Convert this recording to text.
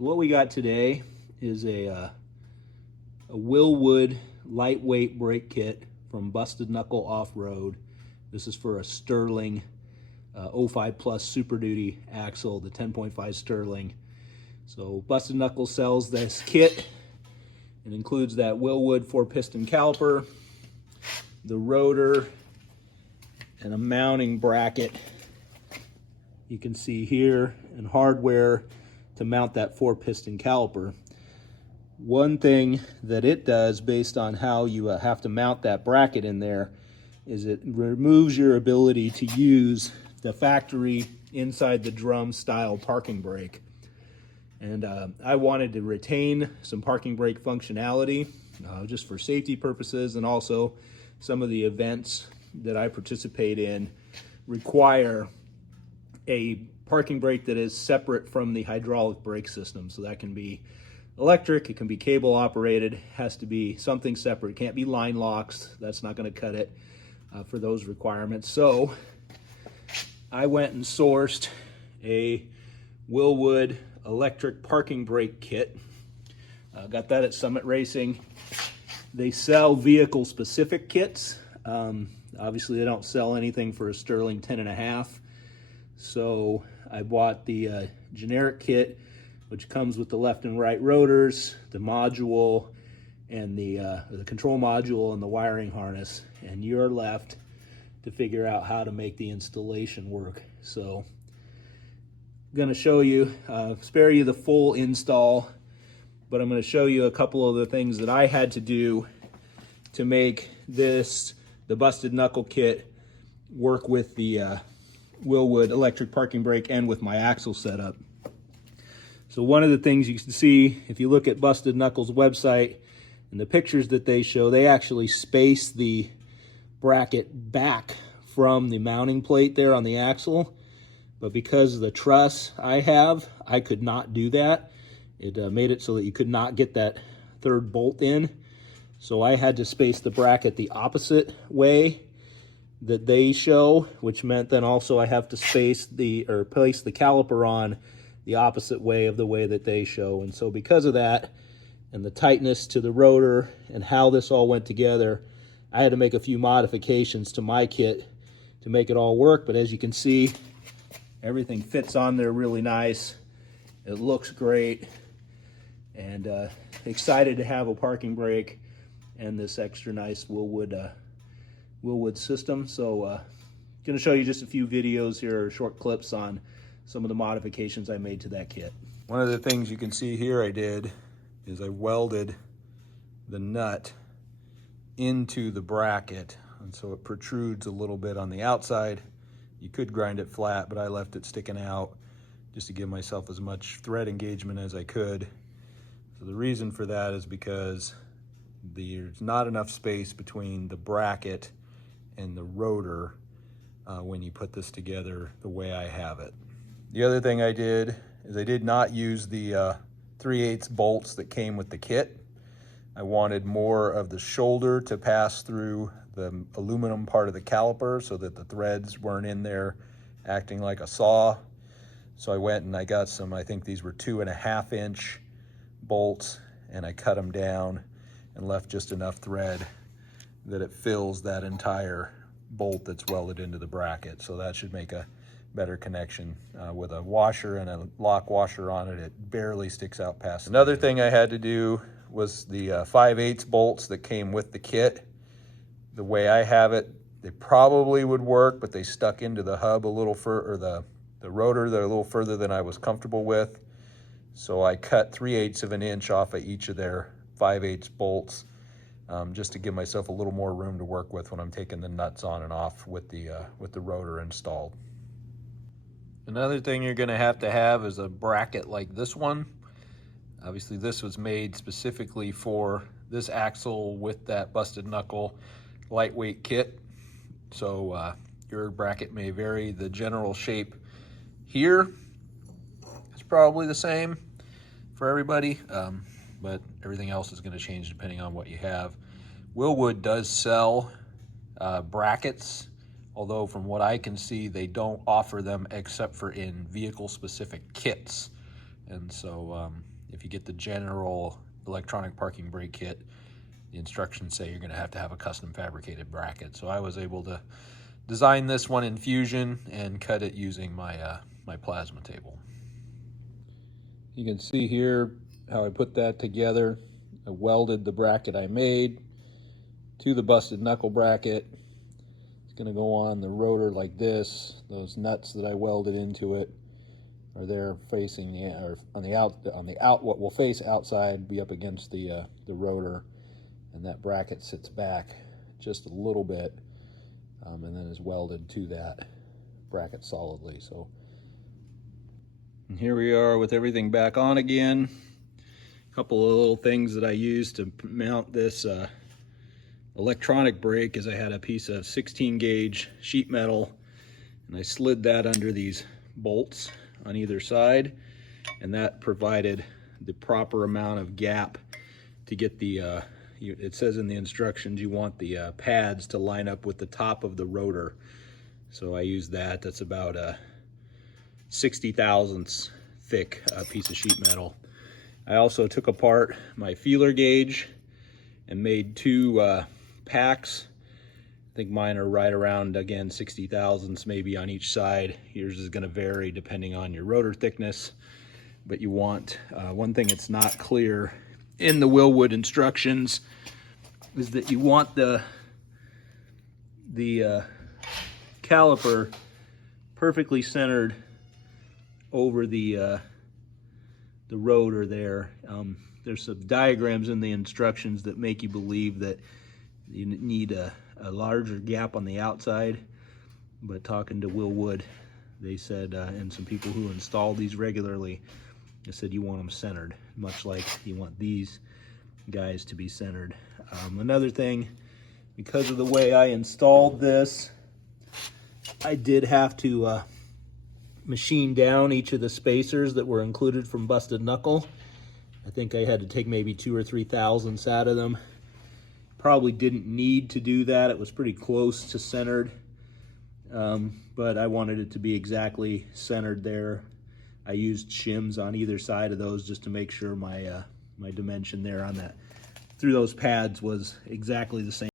So what we got today is a Wilwood lightweight brake kit from Busted Knuckle Offroad. This is for a Sterling 05 Plus Super Duty axle, the 10.5 Sterling. So Busted Knuckle sells this kit. It includes that Wilwood 4-piston caliper, the rotor, and a mounting bracket you can see here, and hardware to mount that 4-piston caliper. One thing that it does, based on how you have to mount that bracket in there, is it removes your ability to use the factory inside the drum style parking brake. And I wanted to retain some parking brake functionality just for safety purposes, and also some of the events that I participate in require a parking brake that is separate from the hydraulic brake system. So that can be electric, it can be cable operated, has to be something separate. It can't be line locks, that's not going to cut it for those requirements. So I went and sourced a Wilwood Electric Parking Brake kit. Got that at Summit Racing. They sell vehicle specific kits. Obviously they don't sell anything for a Sterling 10.5. So I bought the generic kit, which comes with the left and right rotors, the module, and the control module and the wiring harness. And you're left to figure out how to make the installation work. So I'm going to show you, spare you the full install, but I'm going to show you a couple of the things that I had to do to make this, the Busted Knuckle kit, work with the Wilwood Electric Parking Brake and with my axle setup. So one of the things you can see, if you look at Busted Knuckle's website and the pictures that they show, they actually space the bracket back from the mounting plate there on the axle. But because of the truss I have, I could not do that. It made it so that you could not get that third bolt in. So I had to space the bracket the opposite way that they show, which meant then also I have to place the caliper on the opposite way of the way that they show. And so because of that, and the tightness to the rotor and how this all went together, I had to make a few modifications to my kit to make it all work. But as you can see, everything fits on there really nice. It looks great, and excited to have a parking brake and this extra nice Wilwood system. So going to show you just a few videos here, or short clips on some of the modifications I made to that kit. One of the things you can see here I did is I welded the nut into the bracket, and so it protrudes a little bit on the outside. You could grind it flat, but I left it sticking out just to give myself as much thread engagement as I could. So the reason for that is because there's not enough space between the bracket and the rotor when you put this together the way I have it. The other thing I did is I did not use the 3/8 bolts that came with the kit. I wanted more of the shoulder to pass through the aluminum part of the caliper so that the threads weren't in there acting like a saw. So I went and I got some, I think these were 2.5-inch bolts, and I cut them down and left just enough thread that it fills that entire bolt that's welded into the bracket. So that should make a better connection. With a washer and a lock washer on it, it barely sticks out past. Another thing I had to do was the 5/8 bolts that came with the kit. The way I have it, they probably would work, but they stuck into the hub a little further, or the rotor there a little further than I was comfortable with. So I cut 3/8 of an inch off of each of their 5/8 bolts, just to give myself a little more room to work with when I'm taking the nuts on and off with the rotor installed. Another thing you're going to have is a bracket like this one. Obviously this was made specifically for this axle with that Busted Knuckle lightweight kit. So your bracket may vary. The general shape here is probably the same for everybody, but everything else is going to change depending on what you have. Wilwood does sell brackets, although from what I can see, they don't offer them except for in vehicle specific kits. And so If you get the general electronic parking brake kit, the instructions say you're going to have a custom fabricated bracket. So I was able to design this one in Fusion and cut it using my my plasma table. You can see here how I put that together. I welded the bracket I made to the busted knuckle bracket. It's going to go on the rotor like this. Those nuts that I welded into it are there facing what will face outside, be up against the rotor, and that bracket sits back just a little bit, and then is welded to that bracket solidly. So, and here we are with everything back on again. A couple of little things that I used to mount this electronic brake is I had a piece of 16 gauge sheet metal, and I slid that under these bolts on either side, and that provided the proper amount of gap to get the it says in the instructions you want the pads to line up with the top of the rotor. So I used that. That's about a 60 thousandths thick piece of sheet metal. I also took apart my feeler gauge and made two packs. I think mine are right around, again, 60 thousandths maybe on each side. Yours is going to vary depending on your rotor thickness. But you want, one thing that's not clear in the Wilwood instructions is that you want the caliper perfectly centered over the rotor there. There's some diagrams in the instructions that make you believe that you need a larger gap on the outside, but talking to Wilwood, they said, and some people who install these regularly, they said you want them centered, much like you want these guys to be centered. Another thing, because of the way I installed this, I did have to machine down each of the spacers that were included from Busted Knuckle. I think I had to take maybe 2 or 3 thousandths out of them. Probably didn't need to do that. It was pretty close to centered, but I wanted it to be exactly centered there. I used shims on either side of those just to make sure my my dimension there on that through those pads was exactly the same.